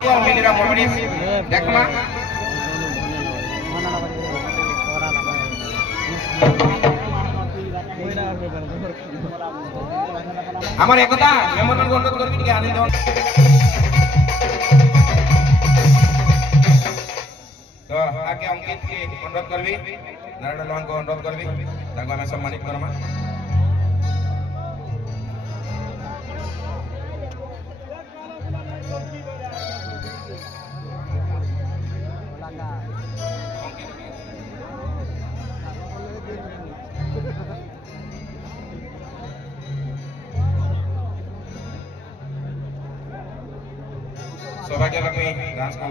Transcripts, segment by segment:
मिलिरा comedy देखमा আমার একতা মেমন অনুরোধ করবি টিকে আনি দেন তো আগে অঙ্কিত কে অনুরোধ করবি নারায়ণ লোহান को অনুরোধ করবি তাকে আমি সম্মানিত করমা सौभाग्य लक्ष्मी डांस को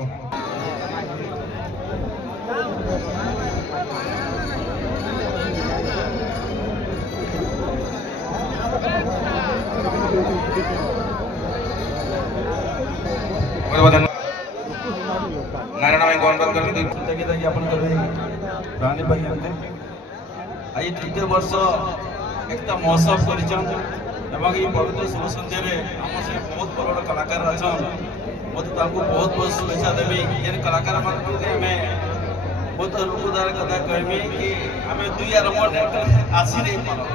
नारायण भाई को अनुरोध करते ज्ञापन करबे रानी भाई हमने आज तृतीय वर्ष एकता महोत्सव करिछन एवं ये पवित्र शुभ संध्या रे हम से बहुत बड़ कलाकार अछन मते ताको बहुत बहुत शुभेच्छा देबी जे कलाकार मान को हमें बहुत रुपदार कथा कहबी कि हमें दुई आर मन आसी रे पालो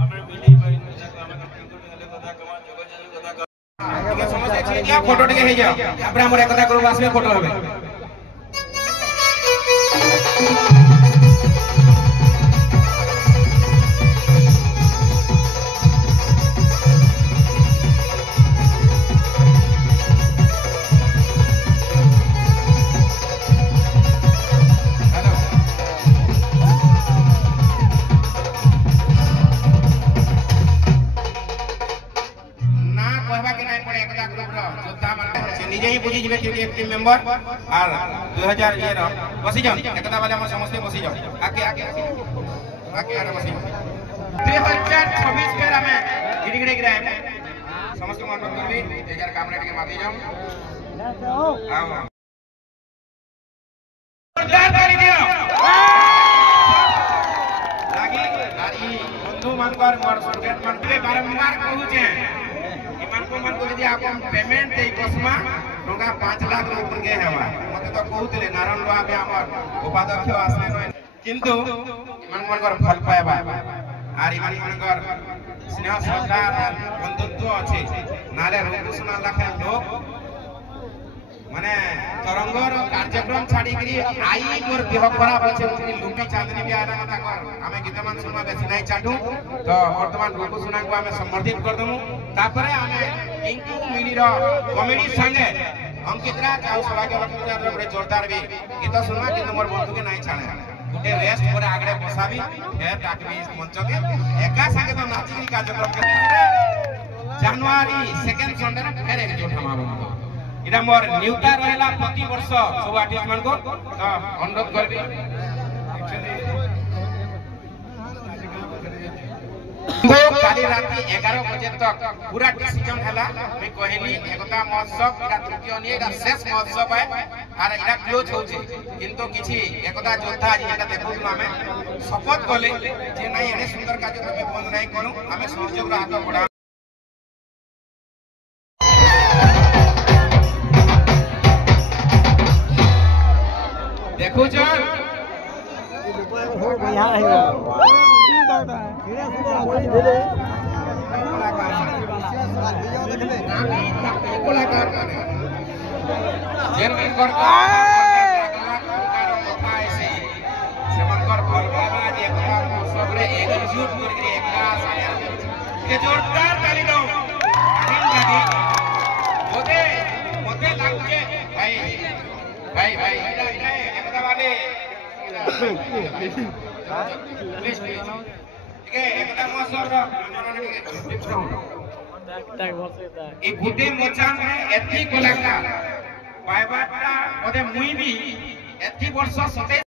हमें मिली भाई हमें कथा कमा जोगाजोग कथा ठीक है समझ छी क्या फोटो टिके हे जा तापर हमर एकता करू वास में फोटो होबे निजे ही बुझी जेबे एक टीम मेंबर और 2000 ये बसी जाओ एकता वाले हम समस्त बसी जाओ आगे आगे आगे आगे बसी 2026 में हमें गिड़गिड़े गिराए समस्त मन करबी 2000 कामरेट के माती जाओ आओ जोरदार ताली दियो लागी नारी बंधु मानकर मोर स्टूडेंट मन के बारंबार कहू छे मन को यदि आप पेमेंट दे कसमा टका 5 लाख ऊपर के हेवा मते तो कहउतले नारायण बाबा में हमर उपाध्यक्ष आसले न किंतु मनकर फल पाएबा आर मनकर स्नेह श्रद्धा बंधुत्व अछि नाले रूपसुना लाख लोग माने तरंगर कार्यक्रम छाड़ी करी आई मोर देह खराब अछि लुटी चांदनी भी आरा मता कर हमें गीतमान सुनवा बेसी नहीं चाटू तो वर्तमान रूपसुना को हमें समर्थित कर दमु तापरे हमें इनको मिलिर कॉमेडी संगे अंकितरा चाउ सौभाग्य लक्ष्मी रे जोरदार भी गीत सुनवा कि मोर बंधु के नहीं छाड़े गुटे रेस्ट पर आगरे बसाबी फेर काटबी मंच के एका संगे तो नाचनी कार्यक्रम के जनवरी सेकंड संडे रे फेर एक जोठ हमारो इरा मोर न्यूटा रहला प्रति वर्ष सब आर्टिस्ट मान को अनुरोध करबी काली राती 11 बजे तक पूरा डिसीजन हला मैं कहली एकता महोत्सव इरा तृतीय नहीं इरा शेष महोत्सव है और इरा क्लोज होचे किंतु किछि एकता योद्धा जी एटा देखुनु हमें शपथ कले जे नहीं एने सुंदर कार्यक्रम में बंद नहीं करू हमें सहयोग हाथ बढ़ा देखो जो यहां है जोरदार ताली दो मोते लागुचे भाई भाई भाई एकता वाले प्लीज ठीक है एकता महोत्सव ए गुटे मचान में एथी कलाकार पाइबाटा ओदे मुई भी एथी वर्ष 27